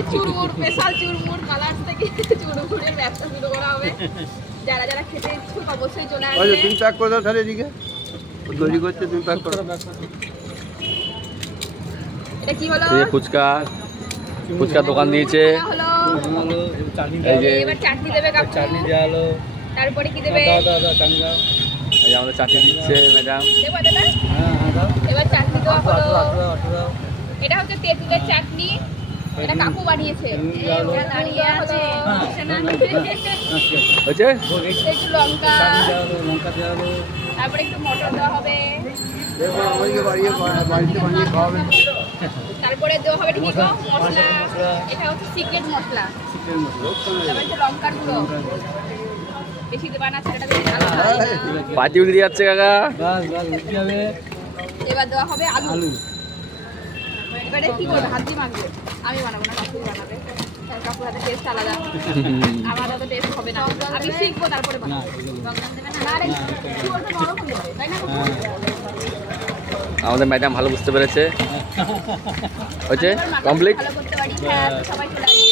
আজকে চুরমুর special চুরমুর colour থেকে চুরমুরের ব্যবসা শুরু করা হবে। যারা যারা খেতে ইচ্ছুক অবশ্যই চলে ওই যে আসবে। তুমি প্যাক করে দাও তাহলে এদিকে ও তৈরি করছে, তুমি প্যাক করো। এটা কি হলো? এই যে ফুচকা ফুচকা দোকান দিয়েছে। হলো এই যে এবার চাটনি দেবে কাকু। চাটনি দেওয়া হলো, তারপরে কি দেবে? দাও দাও দাও চাটনি দাও। এই যে আমাদের চাটনি দিচ্ছে ম্যাডাম। দেবো দাদা? হ্যাঁ হ্যাঁ দাও, এবার চাটনি দেওয়া আটো হলো। আটো দাও, আটো দাও। এটা হচ্ছে তেঁতুলের চাটনি। এটা কাকু বানিয়েছে। এটা দাঁড়িয়ে আছে। হয়েছে? একটু লঙ্কা, চাটনি দেওয়া হলো, লঙ্কা দেওয়া হলো। তারপরে একটু মটর দেওয়া হবে। দেখো আমাদেরকে বাড়িতে বানিয়ে খাওয়াবেন। তারপরে দেওয়া হবে এটা কি গো? মশলা। মশলা। এটা হচ্ছে সিক্রেট মশলা। চিকেন মশলা। তারপরে একটু লঙ্কার গুঁড়ো। বেশি দেবা না, ছেলেটা বেশি ভালো হয়। পার্টি উঠে যাচ্ছে কাকা। বাস বাস উঠতে হবে। এবার দেওয়া হবে আলু। আলু এবারে কি করবে? হাত দিয়ে মাখবে। আমি বানাবো না, কাকু বানাবে। কারণ কাকুর হাতে টেস্ট আলাদা। আমার হাতে টেস্ট হবে না। আমি শিখবো তারপরে না বানাবো। না রে, কি বলতে নরম হয়ে যাবে, তাই না? আমাদের ম্যাডাম ভালো বুঝতে পেরেছে। হয়েছে? কমপ্লিট? ভালো করতে পারি। হ্যাঁ, সবাই চলে আসবে।